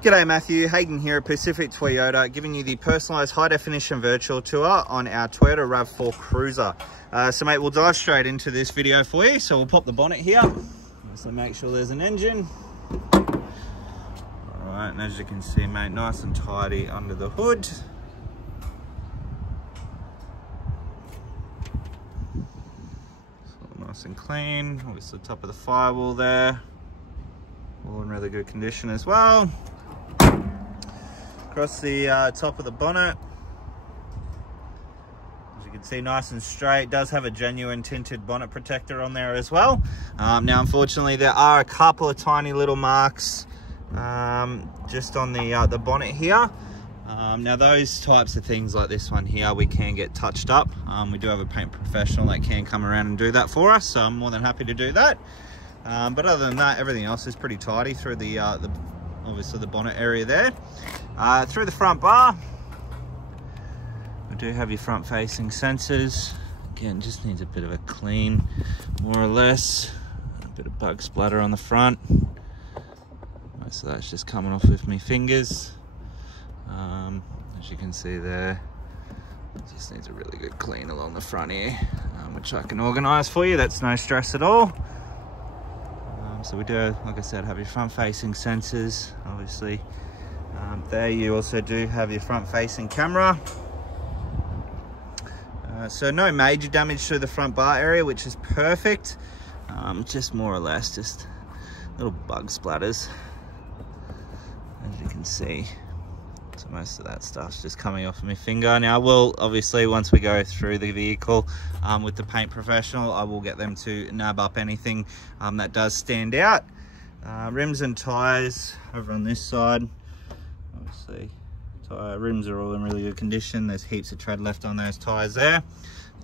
G'day Matthew, Hayden here at Pacific Toyota, giving you the personalised high-definition virtual tour on our Toyota RAV4 Cruiser. So mate, we'll dive straight into this video for you. So we'll pop the bonnet here, so make sure there's an engine. Alright, and as you can see mate, nice and tidy under the hood. So nice and clean, obviously the top of the firewall there, all in really good condition as well. Across the top of the bonnet, as you can see, nice and straight. Does have a genuine tinted bonnet protector on there as well. Now unfortunately there are a couple of tiny little marks just on the bonnet here. Now those types of things like this one here, we can get touched up. We do have a paint professional that can come around and do that for us, so I'm more than happy to do that. But other than that, everything else is pretty tidy through the obviously the bonnet area there. Through the front bar, we do have your front facing sensors. Again, just needs a bit of a clean, more or less. A bit of bug splatter on the front. Most of that's just coming off with my fingers. As you can see there, it just needs a really good clean along the front here, which I can organise for you. That's no stress at all. So we do, like I said, have your front facing sensors, obviously. There you also do have your front facing camera. So no major damage to the front bar area, which is perfect. Just more or less just little bug splatters, as you can see. So most of that stuff's just coming off of my finger. Now I will, obviously, once we go through the vehicle with the paint professional, I will get them to nab up anything that does stand out. Rims and tyres over on this side, obviously rims are all in really good condition. There's heaps of tread left on those tyres there.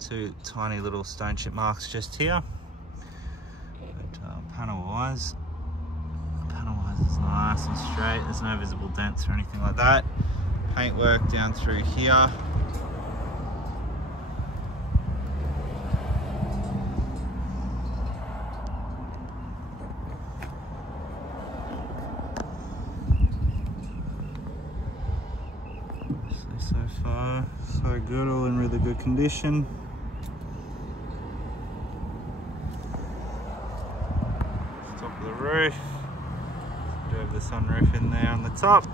Two tiny little stone chip marks just here. But panel wise is nice and straight. There's no visible dents or anything like that. Paintwork down through here. So far, so good, all in really good condition. Top of the roof. Do have the sunroof in there on the top.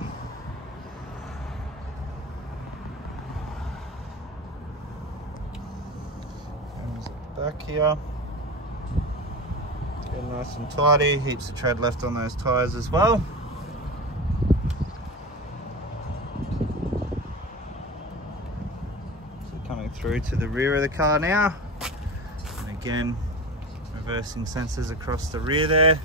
Cameras at the back here. Getting nice and tidy. Heaps of tread left on those tyres as well. So coming through to the rear of the car now. And again, reversing sensors across the rear there.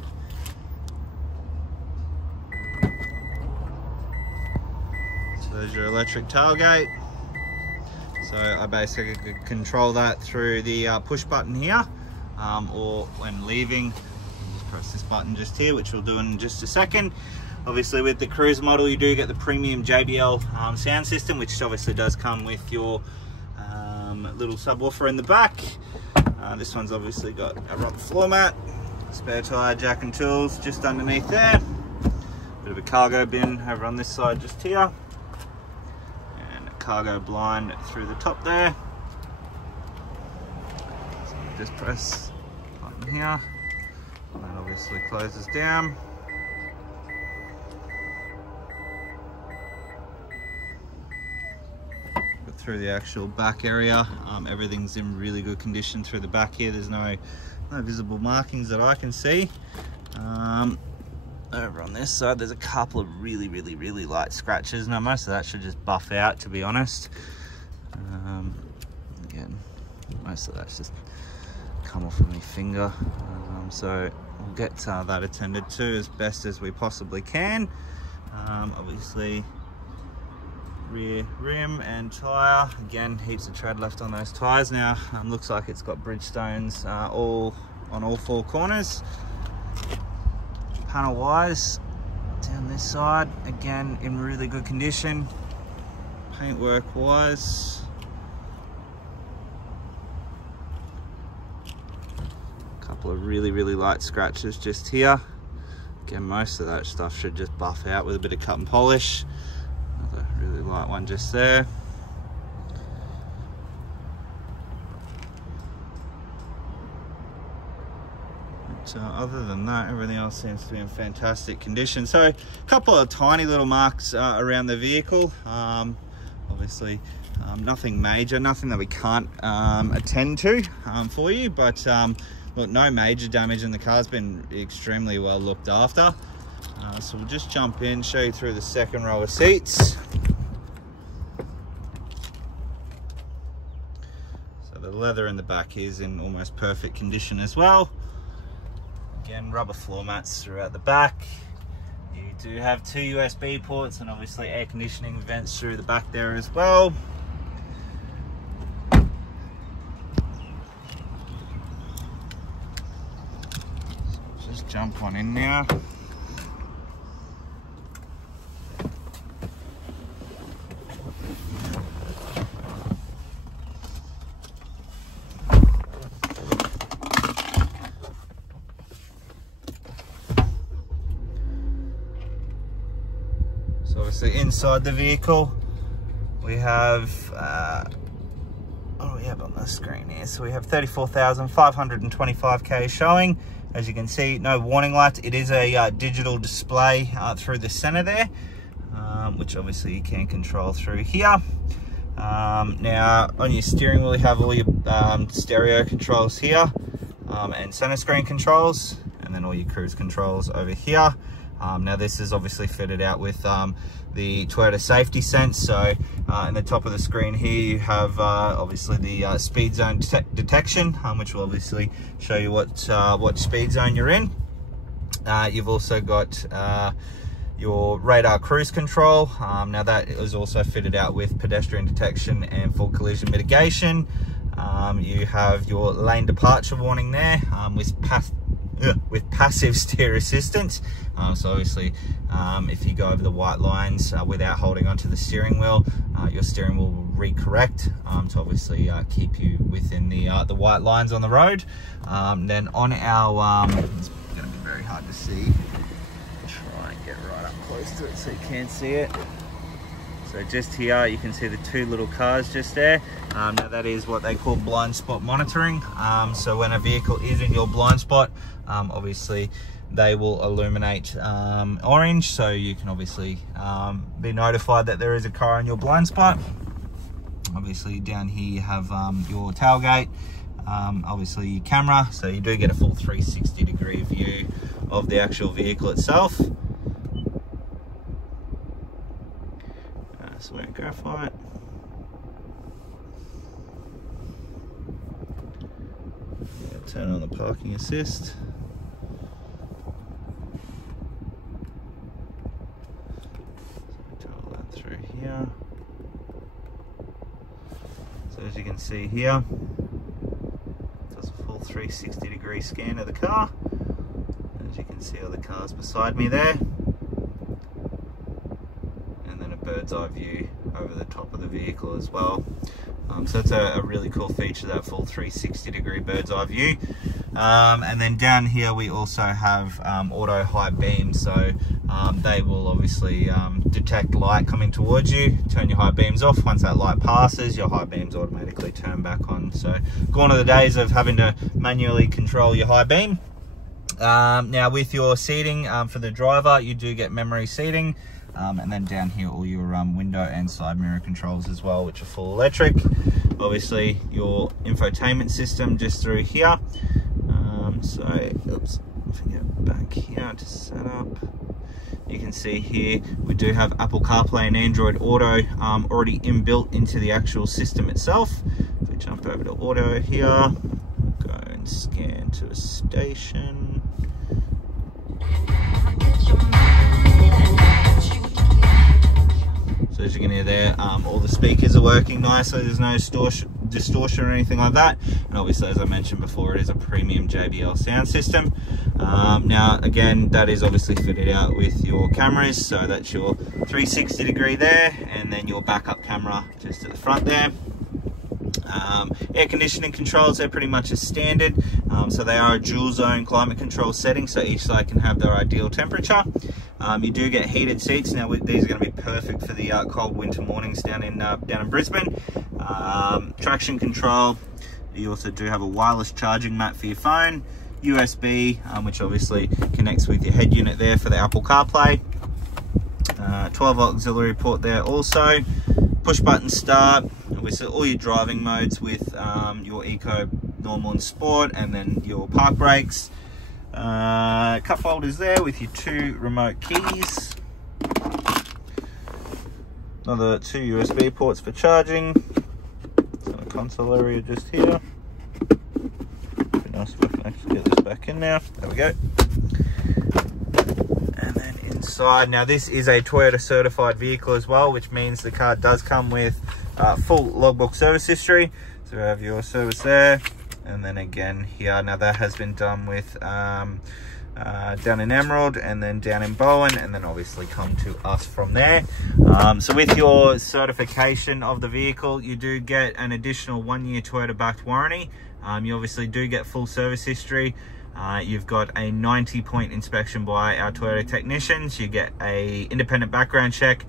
There's your electric tailgate. So I basically could control that through the push button here, or when leaving, just press this button just here, which we'll do in just a second. Obviously with the Cruise model, you do get the premium JBL sound system, which obviously does come with your little subwoofer in the back. This one's obviously got a rubber floor mat, spare tyre, jack and tools just underneath there. Bit of a cargo bin over on this side just here. Cargo blind through the top there. So you just press the button here, and that obviously closes down. But through the actual back area, everything's in really good condition through the back here. There's no visible markings that I can see. Over on this side, there's a couple of really light scratches. Now most of that should just buff out, to be honest. Again, most of that's just come off of my finger. So we'll get that attended to as best as we possibly can. Obviously, rear rim and tyre. Again, heaps of tread left on those tyres now. Looks like it's got Bridgestones on all four corners. Panel wise, down this side, again in really good condition. Paintwork wise, a couple of really light scratches just here. Again, most of that stuff should just buff out with a bit of cut and polish. Another really light one just there. But other than that, everything else seems to be in fantastic condition. So a couple of tiny little marks around the vehicle. Obviously nothing major, nothing that we can't attend to for you, but look, no major damage, and the car's been extremely well looked after. So we'll just jump in, show you through the second row of seats. So the leather in the back is in almost perfect condition as well. Again, rubber floor mats throughout the back. You do have 2 USB ports and obviously air conditioning vents through the back there as well. Just jump on in now. So obviously inside the vehicle we have what do we have on the screen here? So we have 34,525 K showing. As you can see, no warning lights. It is a digital display through the center there, which obviously you can control through here. Now on your steering wheel you have all your stereo controls here, and center screen controls, and then all your cruise controls over here. Now this is obviously fitted out with the Toyota safety sense. So in the top of the screen here you have obviously the speed zone detection, which will obviously show you what speed zone you're in. You've also got your radar cruise control. Now that is also fitted out with pedestrian detection and full collision mitigation. You have your lane departure warning there with passive steer assistance. So obviously if you go over the white lines without holding onto the steering wheel, your steering wheel will recorrect to obviously keep you within the white lines on the road. Then on our it's going to be very hard to see, try and get right up close to it so you can see it. So just here you can see the 2 little cars just there. Now that is what they call blind spot monitoring. So when a vehicle is in your blind spot, obviously they will illuminate orange, so you can obviously be notified that there is a car in your blind spot. Obviously down here you have your tailgate, obviously your camera, so you do get a full 360-degree view of the actual vehicle itself. So we're graphite. Turn on the parking assist. So toggle that through here. So as you can see here, it does a full 360-degree scan of the car. As you can see all the cars beside me there. Bird's eye view over the top of the vehicle as well. So it's a really cool feature, that full 360-degree bird's eye view. And then down here we also have auto high beams, so they will obviously detect light coming towards you, turn your high beams off. Once that light passes, your high beams automatically turn back on. So gone are the days of having to manually control your high beam. Now with your seating for the driver, you do get memory seating. And then down here all your window and side mirror controls as well, which are full electric. Obviously your infotainment system just through here. So oops, if I get back here to set up, you can see here we do have Apple CarPlay and Android Auto already inbuilt into the actual system itself. If we jump over to Auto here, go and scan to a station. So as you can hear there, all the speakers are working nicely. There's no distortion or anything like that. And obviously, as I mentioned before, it is a premium JBL sound system. Now, again, that is obviously fitted out with your cameras. So that's your 360-degree there, and then your backup camera just at the front there. Air conditioning controls, they're pretty much as standard. So they are a dual zone climate control setting, so each side can have their ideal temperature. You do get heated seats. Now these are going to be perfect for the cold winter mornings down in Brisbane. Traction control. You also do have a wireless charging mat for your phone. USB, which obviously connects with your head unit there for the Apple CarPlay. 12-volt auxiliary port there also. Push button start. Obviously all your driving modes with your Eco, Normal and Sport, and then your park brakes. Cup holders there with your 2 remote keys. Another 2 USB ports for charging. So the console area just here. Be nice if I can actually get this back in now. There we go. And then inside, now this is a Toyota certified vehicle as well, which means the car does come with full logbook service history. So we have your service there, and then again here. Now that has been done with down in Emerald and then down in Bowen, and then obviously come to us from there. So with your certification of the vehicle, you do get an additional 1-year Toyota backed warranty. You obviously do get full service history. You've got a 90-point inspection by our Toyota technicians. You get a independent background check.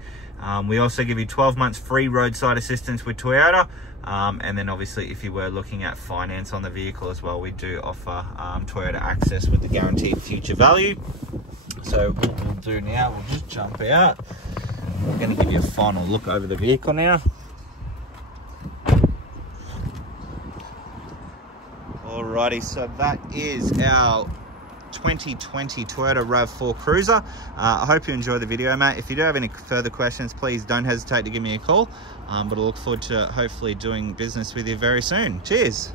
We also give you 12 months free roadside assistance with Toyota. And then obviously if you were looking at finance on the vehicle as well, we do offer Toyota access with the guaranteed future value. So what we'll do now, we'll just jump out. We're going to give you a final look over the vehicle now. Alrighty, so that is our 2020 Toyota RAV4 Cruiser. I hope you enjoyed the video, mate. If you do have any further questions, please don't hesitate to give me a call. But I look forward to hopefully doing business with you very soon. Cheers.